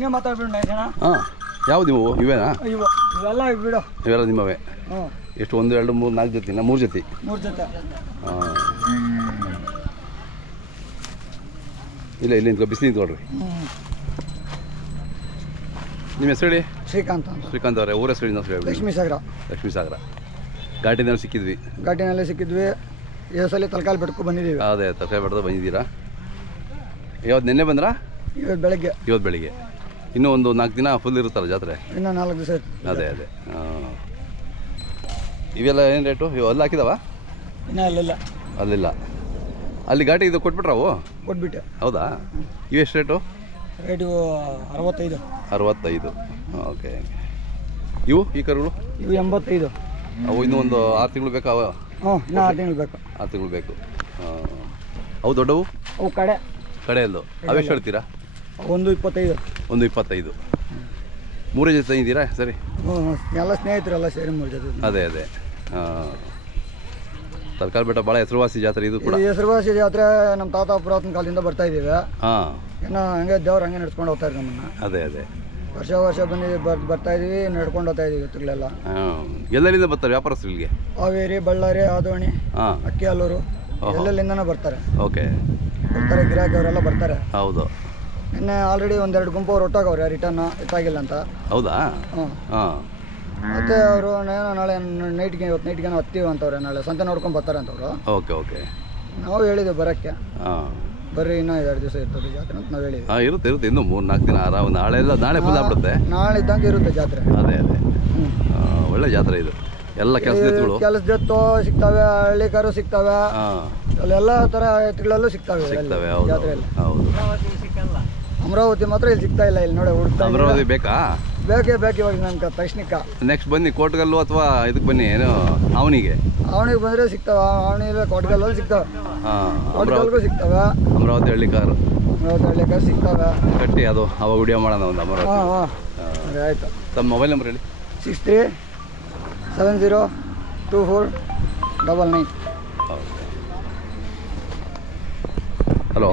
ಹಿಂಗೆ ಮಾತಾಡ್ಬಿಡು ಜನ. ಹಾಂ, ಯಾವ್ದು ನೀವು ಇವೇನಾ? ಇವೆಲ್ಲ ಬಿಡು, ಇವೆಲ್ಲ ನಿಮ್ಮವೇ. ಹ್ಞೂ. ಎಷ್ಟು 1 2 3 4 ಜೊತೆನಾ? 3 ಜೊತೆ. 3 ಜೊತೆ. ಹಾಂ, ಇಲ್ಲ ಇಲ್ಲಿ ನಿಂತ್ಕೊ, ಬಿಸಿಲು ನಿಂತ್ಕೊಳ್ರಿ. ನಿಮ್ಮ ಹೆಸರು ಹೇಳಿ. ಶ್ರೀಕಾಂತ್ ಅಂತ. ಶ್ರೀಕಾಂತ್ ಅವರೇ, ಊರ ಹೆಸರು ಇನ್ನೊಂದು ಹೇಳಿ. ಲಕ್ಷ್ಮೀ ಸಾಗರ. ಲಕ್ಷ್ಮೀ ಸಾಗರ. ಘಾಟಿನಲ್ಲಿ ಸಿಕ್ಕಿದ್ವಿ. ಘಾಟಿನಲ್ಲೇ ಸಿಕ್ಕಿದ್ವಿ. ಈ ಸಲ ತಲಕಾಲ್ ಬೆಟ್ಟಕ್ಕೂ ಬಂದಿದ್ದೀವಿ. ಅದೇ, ತರಕಾರಿ ಬೆಟ್ಟದ ಬಂದಿದ್ದೀರಾ? ಯಾವ್ದು ನಿನ್ನೆ ಬಂದ್ರಾ? ಇವತ್ತು ಬೆಳಗ್ಗೆ. ಇವತ್ತು ಬೆಳಿಗ್ಗೆ. ಇನ್ನೂ ಒಂದು 4 ದಿನ ಫುಲ್ ಇರುತ್ತಲ್ಲ ಜಾತ್ರೆ? ಇನ್ನೂ 4 ದಿವಸ ಇತ್ತು. ಅದೇ ಇವೆಲ್ಲ ಏನು ರೇಟು? ಇವು ಅಲ್ಲಿ ಹಾಕಿದಾವ? ಇನ್ನೂ ಅಲ್ಲಿಲ್ಲ. ಅಲ್ಲಿಲ್ಲ. ಅಲ್ಲಿ ಘಾಟಿ ಇದು ಕೊಟ್ಬಿಟ್ರಾವು? ಕೊಟ್ಬಿಟ್ಟೆ. ಹೌದಾ? ಇವೆಷ್ಟು ರೇಟು? ರೇಟು 65. 65. ಓಕೆ. ಇವು ಈ ಕರುಗಳು? ಇವು 85. ಅವು ಇನ್ನೂ ಒಂದು 6 ತಿಂಗಳು ಬೇಕಾ? ಹ್ಞೂ, ಇನ್ನೂ 6 ತಿಂಗಳು ಬೇಕು. 6 ತಿಂಗಳು ಬೇಕು. ಅವು ದೊಡ್ಡವು? ಅವು ಕಡೆಯಲ್ಲು ಅವೆಷ್ಟು ಹೇಳ್ತೀರಾ? 125. 125. 3 ಜೊತೆ ಇದ್ದೀರಾ? ಸರಿ. ಹ್ಞೂ, ಎಲ್ಲ ಸ್ನೇಹಿತರೆಲ್ಲ ಸೇರಿ 3 ಜೊತೆ. ಅದೇ ತರಕಾರಿ ಬೆಟ್ಟ ಭಾಳ ಹೆಸರುವಾಸಿ ಜಾತ್ರೆ ಇದು ಕೂಡ. ಹೆಸರುವಾಸಿ ಜಾತ್ರೆ. ನಮ್ಮ ತಾತ ಪುರಾತನ ಕಾಲದಿಂದ ಬರ್ತಾ ಇದ್ದೀವಿ. ಹಾಂ, ಏನೋ ಹಂಗೆ ದೇವ್ರು ಹಂಗೆ ನಡ್ಸ್ಕೊಂಡು ಹೋಗ್ತಾ ಇದ್ದೀವಿ ನಮ್ಮನ್ನು. ಅದೇ ವರ್ಷ ಬರ್ತಾ ಇದೀವಿ, ನಡ್ಕೊಂಡು ಹೋಗ್ತಾ ಇದೀವಿ ಹೊತ್ತುಗಳೆಲ್ಲ. ಎಲ್ಲರಿಂದ ಬರ್ತಾರೆ ವ್ಯಾಪಾರಸ್ಥರು ಇಲ್ಲಿಗೆ? ಹಾವೇರಿ, ಬಳ್ಳಾರಿ, ಆದೋಣಿ, ಹಾಂ, ಅಕ್ಕಿಹಾಲೂರು, ಎಲ್ಲೆಲ್ಲಿಂದನೂ ಬರ್ತಾರೆ. ಓಕೆ. ಬರ್ತಾರೆ, ಗಿರಾಕಿ ಅವರೆಲ್ಲ ಬರ್ತಾರೆ. ಹೌದು. ನಿನ್ನೆ ಆಲ್ರೆಡಿ 1-2 ಗುಂಪು ಅವ್ರು ಒಟ್ಟಾಗವ್ರೆ, ರಿಟರ್ನ್ ಇತ್ತಾಗಿಲ್ಲ ಅಂತ. ಹೌದಾ? ಹ್ಞೂ. ಹಾಂ. ಮತ್ತೆ ಅವರು ನಾಳೆ ಇವತ್ತು ನೈಟ್ಗೆ ಹತ್ತೀವಿ ಅಂತವ್ರೆ, ನಾಳೆ ಸಂತೆ ನೋಡ್ಕೊಂಡು ಬರ್ತಾರೆ ಅಂತವ್ರು. ಓಕೆ. ನಾವು ಹೇಳಿದ್ವಿ ಬರೋಕ್ಕೆ. ಹಾಂ, ಬರ್ರಿ, ಇನ್ನೂ 2 ದಿವಸ ಇರ್ತದೆ ಜಾತ್ರೆ ಅಂತ ನಾವು ಹೇಳಿದ್ವಿ. ಹಾಂ, ಇರುತ್ತೆ ಇನ್ನೂ 3-4 ದಿನ ಆರಾಮ. ನಾಳೆ ಫುಲ್ ಆಗ್ಬಿಡುತ್ತೆ. ನಾಳೆ ಇದ್ದಂಗೆ ಇರುತ್ತೆ ಜಾತ್ರೆ. ಅದೇ ಒಳ್ಳೆ ಜಾತ್ರೆ ಇದು. ಎಲ್ಲ ಕೆಲಸದ ಎತ್ತು ಸಿಗ್ತವೆ, ಹಳ್ಳಿಕಾರು ಸಿಗ್ತವೆ, ಎಲ್ಲ ಥರ ಎತ್ತುಗಳಲ್ಲೂ ಸಿಗ್ತವೆ ಜಾತ್ರೆಯಲ್ಲಿ. ಅಮರಾವತಿ ಮಾತ್ರ ಇಲ್ಲಿ ಸಿಗ್ತಾ ಇಲ್ಲ. ಇಲ್ಲಿ ನೋಡಿ, ಹುಡುಕ್ತಾ. ಅಮರಾವತಿ ಬೇಕೇ ಇವಾಗ ನನ್ಗೆ ತಕ್ಷಣಿಕ. ನೆಕ್ಸ್ಟ್ ಬನ್ನಿ ಕೋಟ್ಗಲ್ಲು ಅಥವಾ ಇದಕ್ಕೆ ಬನ್ನಿ, ಏನು ಅವನಿಗೆ ಬಂದರೆ ಸಿಗ್ತಾವೆ. ಅವನಿ ಕೋಟ್ಗಲ್ಲಲ್ಲಿ ಸಿಗ್ತಾವೆ, ಕೋಟ್ಗಲ್ಗೂ ಸಿಗ್ತವೆ. ಅಮರಾವತಿ ಹಳ್ಳಿಕಾರು ಸಿಗ್ತವೆ. ಕಟ್ಟಿ ಅದು ಅವಾಗ ವಿಡಿಯೋ ಮಾಡೋಣ ಒಂದು ಅಮರಾವತಿ. ಹಾಂ, ಆಯಿತು. ತಮ್ಮ ಮೊಬೈಲ್ ನಂಬರ್ ಹೇಳಿ. 63702499. ಹಲೋ.